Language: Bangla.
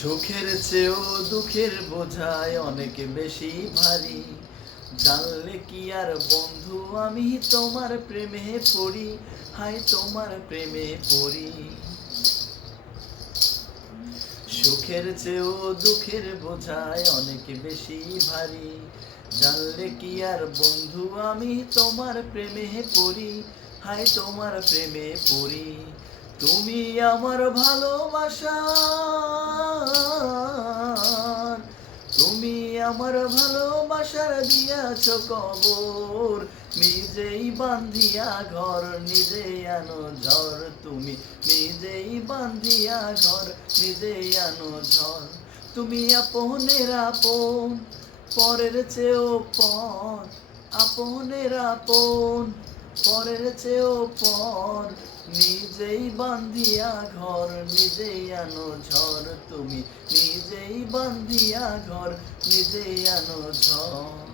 সুখের চেয়েও দুঃখের বোঝায় অনেক বেশি ভারী। জানলে কি আর বন্ধু আমি তোমার প্রেমে পড়ি, হায় তোমার প্রেমে পড়ি। সুখের চেয়েও দুঃখের বোঝায় অনেক বেশি ভারী। জানলে কি আর বন্ধু আমি তোমার প্রেমে পড়ি, হায় তোমার প্রেমে পড়ি। তুমি আমার ভালোবাসা, তুমি আমার ভালোবাসার দিয়াছ কবর, নিজেই বান্ধিয়া ঘর নিজেই আনো ঝড়। তুমি নিজেই বান্ধিয়া ঘর নিজেই আনো ঝড়। তুমি আপনের আপন, পরের চেয়েও পর, আপনের আপন, পরের চেয়েও পর। নিজেই বান্ধিয়া ঘর নিজেই আনো ঝড়। তুমি নিজেই বান্ধিয়া ঘর নিজেই আনো ঝড়।